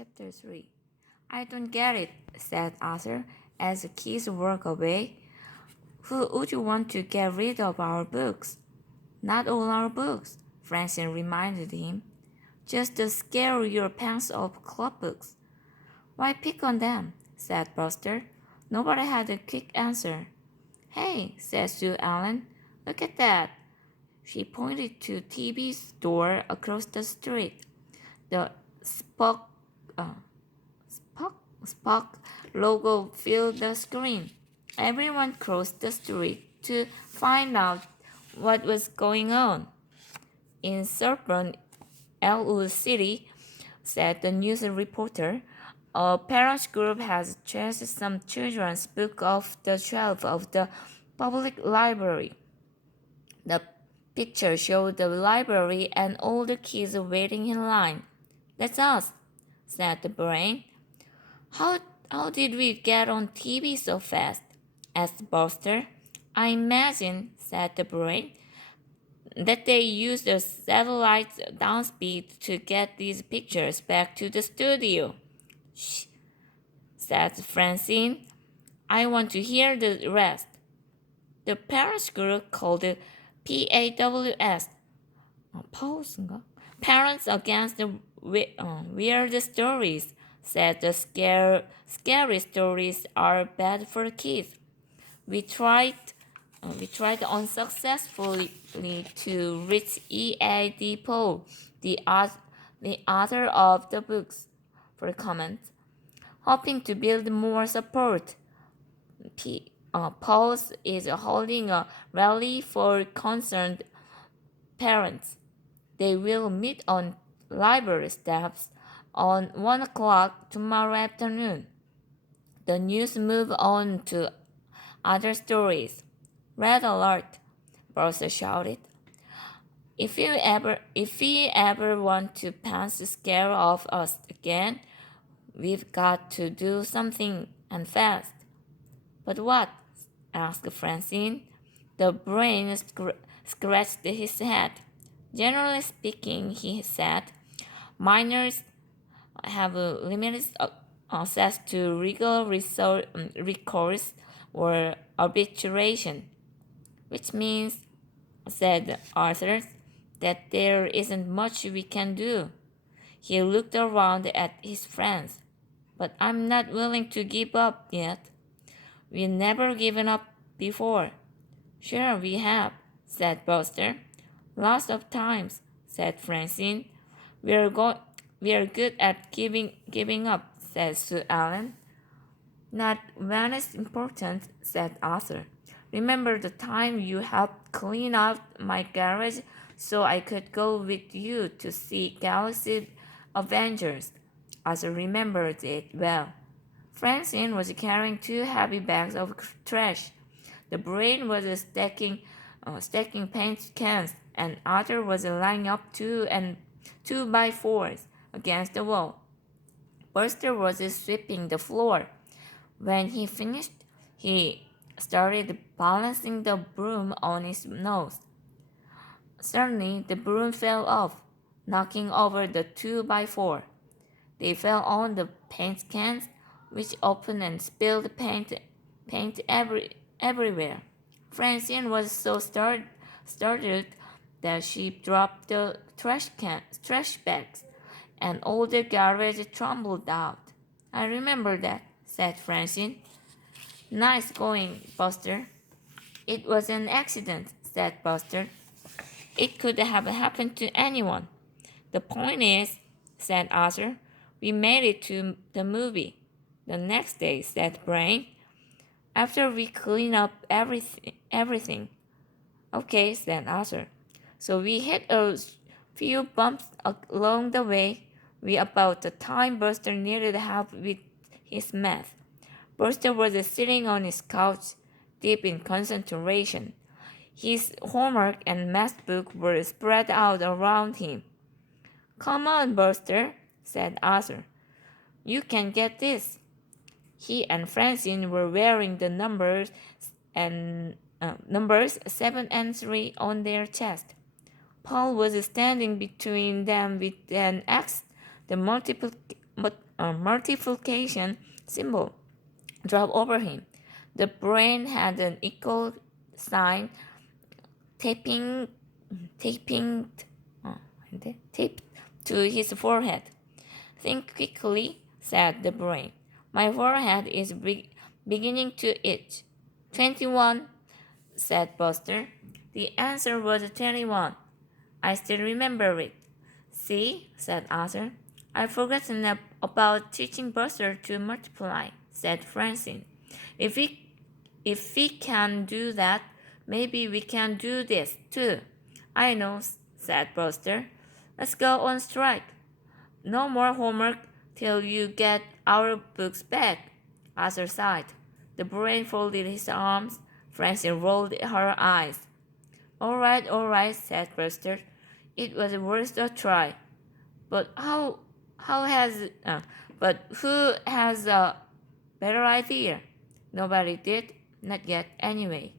Chapter 3. I don't get it, said Arthur, as the kids walked away. Who would want to get rid of our books? Not all our books, Francine reminded him. Just to scare your pants off club books. Why pick on them? Said Buster. Nobody had a quick answer. Hey, said Sue Ellen, look at that. She pointed to TV's store across the street. The Spock logo filled the screen. Everyone crossed the street to find out what was going on. In suburban Elwood City, said the news reporter, a parents group has traced some children's book off the shelf of the public library. The picture showed the library and all the kids waiting in line. That's us, said the brain. How did we get on TV so fast? Asked Buster. I imagine, said the brain, that they used the satellite's downspeed to get these pictures back to the studio. Shh, said Francine. I want to hear the rest. The parents group called PAWS. Parents Against the Weird Stories, said the scary stories are bad for kids. We tried unsuccessfully to reach E.A.D. Poe, the author of the books, for comment, hoping to build more support. Paul's is holding a rally for concerned parents. They will meet on library steps on 1 o'clock tomorrow afternoon. The news moved on to other stories. Red alert, Buster shouted. If we ever want to pants scare off us again, we've got to do something and fast. But what? Asked Francine. The brain scratched his head. Generally speaking, he said, minors have limited access to legal recourse or arbitration, which means, said Arthur, that there isn't much we can do. He looked around at his friends. But I'm not willing to give up yet. We've never given up before. Sure we have, said Buster. Lots of times, said Francine. We're good at giving up, said Sue Ellen. Not when it's important, said Arthur. Remember the time you helped clean out my garage so I could go with you to see Galaxy Avengers? Arthur remembered it well. Francine was carrying 2 heavy bags of trash. The brain was stacking paint cans, and Arthur was lining up 2x4s against the wall. Buster was sweeping the floor. When he finished, he started balancing the broom on his nose. Suddenly, the broom fell off, knocking over the 2x4. They fell on the paint cans, which opened and spilled paint everywhere. Francine was so startled that she dropped the trash bags, and all the garbage tumbled out. I remember that, said Francine. Nice going, Buster. It was an accident, said Buster. It could have happened to anyone. The point is, said Arthur, we made it to the movie. The next day, said Brain, after we cleaned up everything. Okay, said Arthur. So we hit a few bumps along the way. About the time Buster needed help with his math. Buster was sitting on his couch, deep in concentration. His homework and math book were spread out around him. Come on, Buster, said Arthur. You can get this. He and Francine were wearing the numbers 7 and 3 on their chest. Paul was standing between them with an axe, the multiplication symbol dropped over him. The brain had an equal sign taping, uh, taped to his forehead. Think quickly, said the brain. My forehead is beginning to itch. 21, said Buster. The answer was 21. I still remember it. See, said Arthur. I've forgotten about teaching Buster to multiply, said Francine. If we can do that, maybe we can do this too. I know, said Buster. Let's go on strike. No more homework till you get our books back, Arthur sighed. The brain folded his arms. Francine rolled her eyes. All right, said Buster. It was worth a try. But but who has a better idea? Nobody did, not yet anyway.